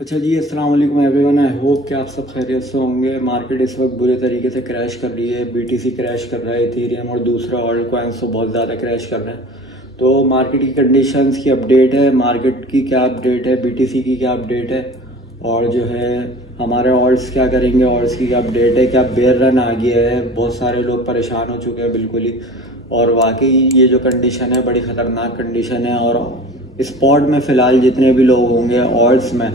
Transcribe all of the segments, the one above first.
अच्छा जी, अस्सलाम वालेकुम एवरीवन। आई होप कि आप सब खैरियत से होंगे। मार्केट इस वक्त बुरे तरीके से क्रैश कर रही है। बीटीसी क्रैश कर रहा है, इथेरियम और दूसरा ऑल्ट कॉइन्स तो बहुत ज़्यादा क्रैश कर रहे हैं। तो मार्केट की कंडीशंस की अपडेट है, मार्केट की क्या अपडेट है, बीटीसी की क्या अपडेट है, और जो है हमारे ऑल्ट्स क्या करेंगे, ऑल्ट्स की क्या अपडेट है, क्या बेयर रन आ गया है। बहुत सारे लोग परेशान हो चुके हैं बिल्कुल ही। और वाकई ये जो कंडीशन है बड़ी ख़तरनाक कंडीशन है। और स्पॉट में फ़िलहाल जितने भी लोग होंगे ऑल्ट्स में,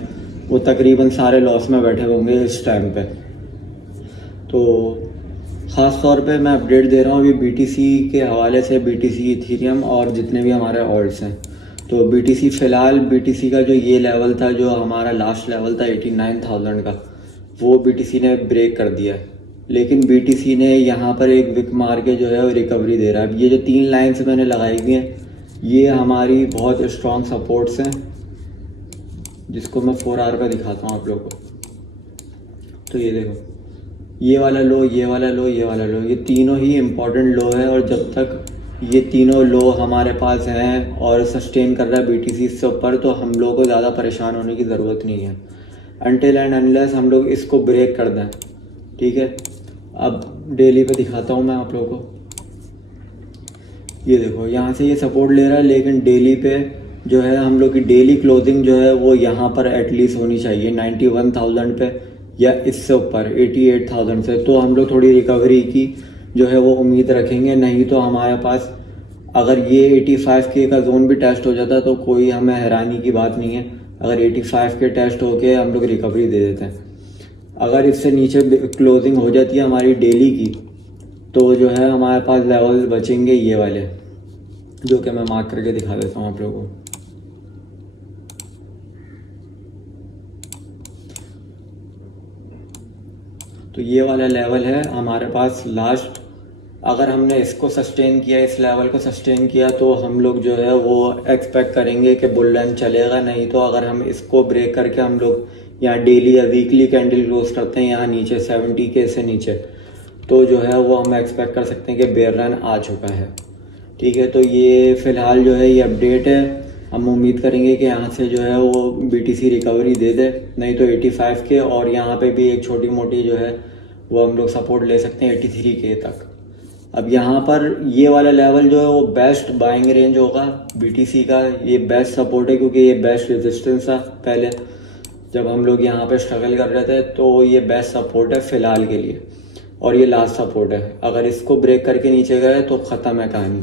वो तकरीबन सारे लॉस में बैठे होंगे इस टाइम पे। तो ख़ास तौर पे मैं अपडेट दे रहा हूँ अभी बीटीसी के हवाले से, बीटीसी, इथेरियम और जितने भी हमारे ऑल्ट्स हैं। तो बीटीसी फ़िलहाल, बीटीसी का जो ये लेवल था, जो हमारा लास्ट लेवल था 89,000 का, वो बीटीसी ने ब्रेक कर दिया। लेकिन बीटीसी ने यहाँ पर एक विक मार के जो है वो रिकवरी दे रहा है। अब ये जो 3 लाइन्स मैंने लगाई हुई हैं, ये हमारी बहुत स्ट्रॉन्ग सपोर्ट्स हैं, जिसको मैं 4 आवर का दिखाता हूँ आप लोगों को। तो ये देखो, ये वाला लो, ये वाला लो, ये वाला लो, ये तीनों ही इम्पॉर्टेंट लो है। और जब तक ये तीनों लो हमारे पास हैं और सस्टेन कर रहा है बीटीसी इससे ऊपर, तो हम लोगों को ज़्यादा परेशान होने की ज़रूरत नहीं है, अनटिल एंड अनलेस हम लोग इसको ब्रेक कर दें। ठीक है, अब डेली पे दिखाता हूँ मैं आप लोगों को। ये देखो, यहाँ से ये सपोर्ट ले रहा है, लेकिन डेली पे जो है हम लोग की डेली क्लोजिंग जो है वो यहाँ पर एटलीस्ट होनी चाहिए 91,000 पे, या इससे ऊपर 88,000 से। तो हम लोग थोड़ी रिकवरी की जो है वो उम्मीद रखेंगे। नहीं तो हमारे पास अगर ये 85K का जोन भी टेस्ट हो जाता तो कोई हमें हैरानी की बात नहीं है। अगर 85K टेस्ट होके हम लोग रिकवरी दे देते हैं। अगर इससे नीचे क्लोजिंग हो जाती है हमारी डेली की, तो जो है हमारे पास लेवल्स बचेंगे ये वाले, जो कि मैं मार्क करके दिखा देता हूँ आप लोगों को। तो ये वाला लेवल है हमारे पास लास्ट। अगर हमने इसको सस्टेन किया, इस लेवल को सस्टेन किया, तो हम लोग जो है वो एक्सपेक्ट करेंगे कि बुल रन चलेगा। नहीं तो अगर हम इसको ब्रेक करके हम लोग यहाँ डेली या वीकली कैंडल क्लोज करते हैं यहाँ नीचे 70K से नीचे, तो जो है वो हम एक्सपेक्ट कर सकते हैं कि बेयर रन आ चुका है। ठीक है, तो ये फ़िलहाल जो है ये अपडेट है। हम उम्मीद करेंगे कि यहाँ से जो है वो बीटीसी रिकवरी दे दे, नहीं तो 85K, और यहाँ पे भी एक छोटी मोटी जो है वो हम लोग सपोर्ट ले सकते हैं 83K तक। अब यहाँ पर ये वाला लेवल जो है वो बेस्ट बाइंग रेंज होगा बीटीसी का। ये बेस्ट सपोर्ट है क्योंकि ये बेस्ट रेजिस्टेंस था पहले जब हम लोग यहाँ पे स्ट्रगल कर रहे थे। तो ये बेस्ट सपोर्ट है फ़िलहाल के लिए, और ये लास्ट सपोर्ट है। अगर इसको ब्रेक करके नीचे गए तो ख़त्म है कहानी,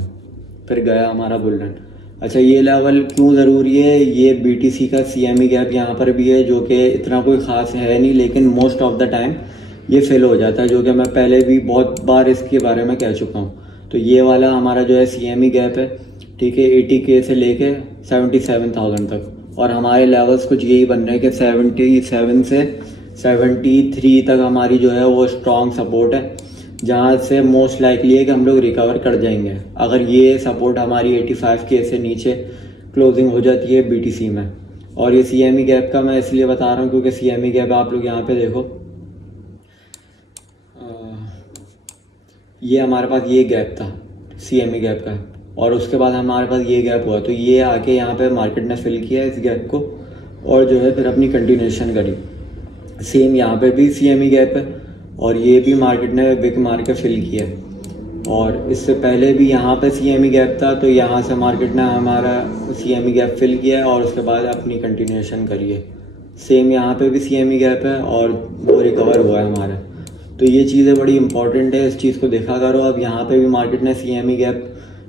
फिर गया हमारा बुल रन। अच्छा, ये लेवल क्यों ज़रूरी है? ये बीटीसी का सीएमई गैप यहाँ पर भी है, जो कि इतना कोई ख़ास है नहीं, लेकिन मोस्ट ऑफ द टाइम ये फेल हो जाता है, जो कि मैं पहले भी बहुत बार इसके बारे में कह चुका हूँ। तो ये वाला हमारा जो है सीएमई गैप है, ठीक है, 80K से लेके 77,000 तक। और हमारे लेवल्स कुछ यही बन रहे हैं कि 77 से 73 तक हमारी जो है वो स्ट्रॉन्ग सपोर्ट है, जहाँ से मोस्ट लाइकली है कि हम लोग रिकवर कर जाएंगे अगर ये सपोर्ट हमारी 85K से नीचे क्लोजिंग हो जाती है बीटीसी में। और ये सीएमई गैप का मैं इसलिए बता रहा हूँ क्योंकि सीएमई गैप आप लोग यहाँ पे देखो, ये हमारे पास ये गैप था सीएमई गैप का, और उसके बाद हमारे पास ये गैप हुआ। तो ये आके यहाँ पे मार्केट ने फिल किया इस गैप को, और जो है फिर अपनी कंटिन्यूशन करी। सेम यहाँ पे भी सीएमई गैप है, और ये भी मार्केट ने विक मार के फिल किया। और इससे पहले भी यहाँ पे सीएमई गैप था, तो यहाँ से मार्केट ने हमारा सीएमई गैप फिल किया है और उसके बाद अपनी कंटिन्यूशन करी है। सेम यहाँ पे भी सीएमई गैप है और वो रिकवर हुआ है हमारा। तो ये चीज़ें बड़ी इंपॉर्टेंट है, इस चीज़ को देखा करो। अब यहाँ पे भी मार्केट ने सीएमई गैप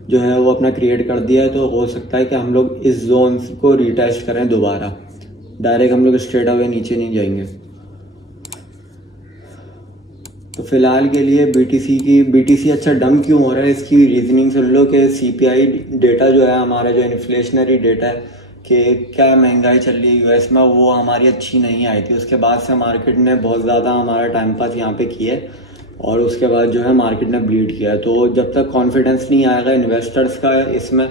जो है वो अपना क्रिएट कर दिया है, तो हो सकता है कि हम लोग इस जोन को रीटेस्ट करें दोबारा। डायरेक्ट हम लोग स्ट्रेट अवे नीचे नहीं जाएंगे। तो फिलहाल के लिए बीटीसी अच्छा डम क्यों हो रहा है, इसकी रीजनिंग सुन लो कि सीपीआई डेटा जो है हमारा, जो इन्फ्लेशनरी डेटा है कि क्या महंगाई चल रही है यूएस में, वो हमारी अच्छी नहीं आई थी। उसके बाद से मार्केट ने बहुत ज़्यादा हमारा टाइम पास यहाँ पे किया है, और उसके बाद जो है मार्केट ने ब्लीड किया। तो जब तक कॉन्फिडेंस नहीं आएगा इन्वेस्टर्स का इसमें,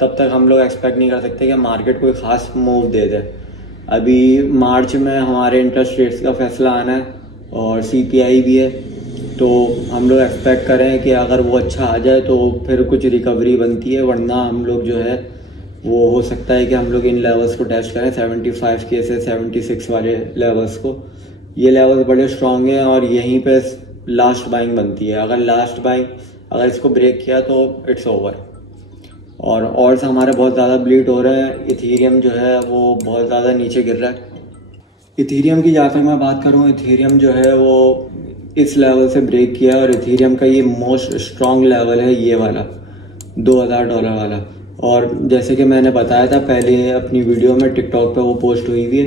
तब तक हम लोग एक्सपेक्ट नहीं कर सकते कि मार्केट कोई ख़ास मूव दे दे। अभी मार्च में हमारे इंटरेस्ट रेट्स का फैसला आना है और सीपीआई भी है, तो हम लोग एक्सपेक्ट करें कि अगर वो अच्छा आ जाए तो फिर कुछ रिकवरी बनती है, वरना हम लोग जो है वो हो सकता है कि हम लोग इन लेवल्स को टेस्ट करें 75 के से 76 वाले लेवल्स को। ये लेवल्स बड़े स्ट्रॉन्ग हैं और यहीं पे लास्ट बाइंग बनती है। अगर इसको ब्रेक किया तो इट्स ओवर। और ऑल्स हमारे बहुत ज़्यादा ब्लीड हो रहे हैं। इथेरियम जो है वो बहुत ज़्यादा नीचे गिर रहा है। इथेरियम की जहाँ तक मैं बात करूँ, इथेरियम जो है वो इस लेवल से ब्रेक किया और इथेरियम का ये मोस्ट स्ट्रॉन्ग लेवल है ये वाला $2000 वाला। और जैसे कि मैंने बताया था पहले अपनी वीडियो में, टिकटॉक पे वो पोस्ट हुई हुई है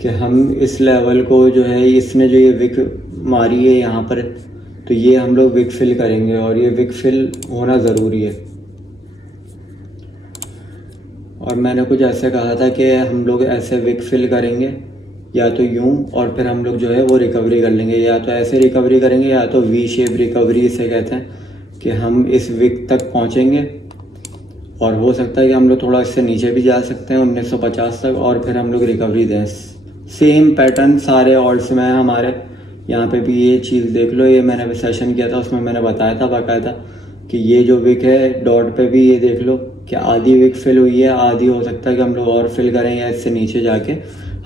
कि हम इस लेवल को जो है, इसने जो ये विक मारी है यहाँ पर, तो ये हम लोग विक फिल करेंगे और ये विक फिल होना ज़रूरी है। और मैंने कुछ ऐसे कहा था कि हम लोग ऐसे विक फिल करेंगे या तो यूं, और फिर हम लोग जो है वो रिकवरी कर लेंगे, या तो ऐसे रिकवरी करेंगे या तो वी शेप रिकवरी इसे कहते हैं कि हम इस विक तक पहुंचेंगे और हो सकता है कि हम लोग थोड़ा इससे नीचे भी जा सकते हैं 1950 तक, और फिर हम लोग रिकवरी दें। सेम पैटर्न सारे ऑल्ट्स में है हमारे। यहाँ पे भी ये चीज़ देख लो, ये मैंने भी सेशन किया था उसमें मैंने बताया था बाकायदा कि ये जो विक है डॉट पे भी ये देख लो कि आधी विक फिल हुई है, आधी हो सकता है कि हम लोग और फिल करें या इससे नीचे जाके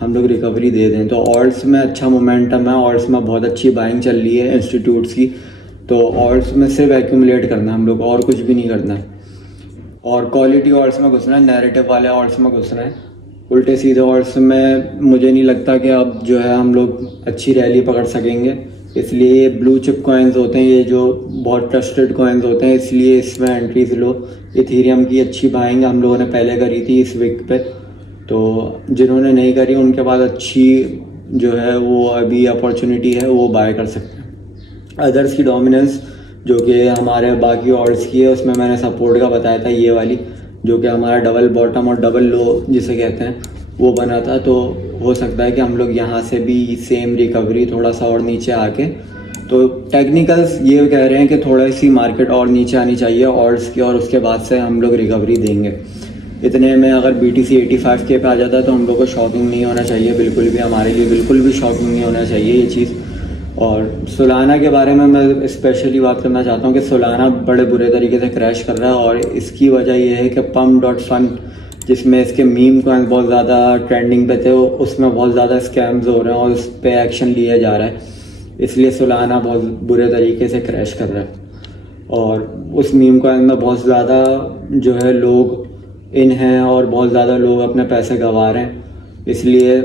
हम लोग रिकवरी दे दें। तो ऑल्ट्स में अच्छा मोमेंटम है, ऑल्ट्स में बहुत अच्छी बाइंग चल रही है इंस्टीट्यूट्स की। तो ऑल्ट्स में सिर्फ एक्यूमुलेट करना है हम लोग, और कुछ भी नहीं करना है। और क्वालिटी ऑल्ट्स में घुसना है, नैरेटिव वाले ऑल्ट्स में घुसना है। उल्टे सीधे ऑल्ट्स में मुझे नहीं लगता कि अब जो है हम लोग अच्छी रैली पकड़ सकेंगे। इसलिए ये ब्लू चिप कॉइन्स होते हैं, ये जो बहुत ट्रस्टेड कॉइन्स होते हैं, इसलिए इसमें एंट्रीज लो। इथेरियम की अच्छी बाइंग हम लोगों ने पहले करी थी इस वीक पे, तो जिन्होंने नहीं करी उनके पास अच्छी जो है वो अभी अपॉर्चुनिटी है, वो बाय कर सकते हैं। अदर्स की डोमिनेंस जो कि हमारे बाकी ऑर्ड्स की है, उसमें मैंने सपोर्ट का बताया था, ये वाली जो कि हमारा डबल बॉटम और डबल लो जिसे कहते हैं वो बना था। तो हो सकता है कि हम लोग यहाँ से भी सेम रिकवरी थोड़ा सा और नीचे आके, तो टेक्निकल्स ये कह रहे हैं कि थोड़ा सी मार्केट और नीचे आनी चाहिए ऑर्ड्स की, और उसके बाद से हम लोग रिकवरी देंगे। इतने में अगर BTC 85K पे आ जाता है तो हम लोग को शॉकिंग नहीं होना चाहिए, बिल्कुल भी, हमारे लिए बिल्कुल भी शॉकिंग नहीं होना चाहिए ये चीज़। और सोलाना के बारे में मैं स्पेशली बात करना चाहता हूँ कि सोलाना बड़े बुरे तरीके से क्रैश कर रहा है, और इसकी वजह ये है कि pump.fun जिसमें इसके मीम कॉइन्स बहुत ज़्यादा ट्रेंडिंग पे थे, उसमें बहुत ज़्यादा स्कैम्स हो रहे हैं और उस पर एक्शन लिया जा रहा है, इसलिए सोलाना बहुत बुरे तरीके से क्रैश कर रहा है। और उस मीम कॉइन में बहुत ज़्यादा जो है लोग इन हैं और बहुत ज़्यादा लोग अपने पैसे गंवा रहे हैं, इसलिए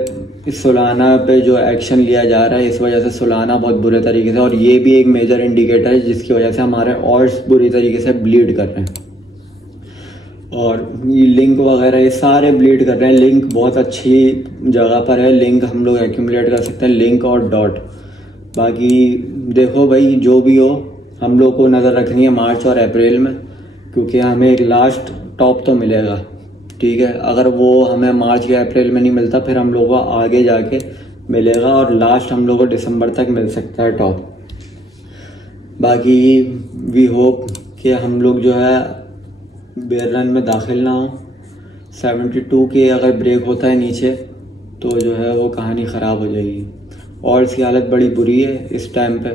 इस सोलाना पे जो एक्शन लिया जा रहा है इस वजह से सोलाना बहुत बुरे तरीके से, और ये भी एक मेजर इंडिकेटर है जिसकी वजह से हमारे ऑल्ट्स बुरी तरीके से ब्लीड कर रहे हैं। और ये लिंक वगैरह ये सारे ब्लीड कर रहे हैं। लिंक बहुत अच्छी जगह पर है, लिंक हम लोग एक्यूमुलेट कर सकते हैं, लिंक और डॉट। बाकी देखो भाई, जो भी हो हम लोग को नज़र रखनी है मार्च और अप्रैल में, क्योंकि हमें एक लास्ट टॉप तो मिलेगा, ठीक है। अगर वो हमें मार्च या अप्रैल में नहीं मिलता फिर हम लोग को आगे जाके मिलेगा, और लास्ट हम लोग को दिसंबर तक मिल सकता है टॉप। बाकी वी होप कि हम लोग जो है बेयर रन में दाखिल ना हो। 72 के अगर ब्रेक होता है नीचे तो जो है वो कहानी ख़राब हो जाएगी। और इसकी हालत बड़ी बुरी है इस टाइम पे,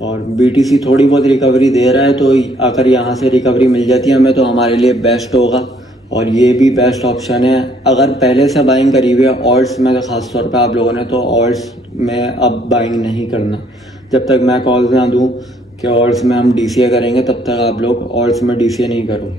और BTC थोड़ी बहुत रिकवरी दे रहा है, तो अगर यहाँ से रिकवरी मिल जाती है हमें तो हमारे लिए बेस्ट होगा, और ये भी बेस्ट ऑप्शन है। अगर पहले से बाइंग करी हुई है ऑल्ट्स में, तो ख़ास तौर पे आप लोगों ने, तो ऑल्ट्स में अब बाइंग नहीं करना जब तक मैं कॉल ना दूँ कि ऑल्ट्स में हम DCA करेंगे, तब तक आप लोग ऑल्ट्स में DCA नहीं करो।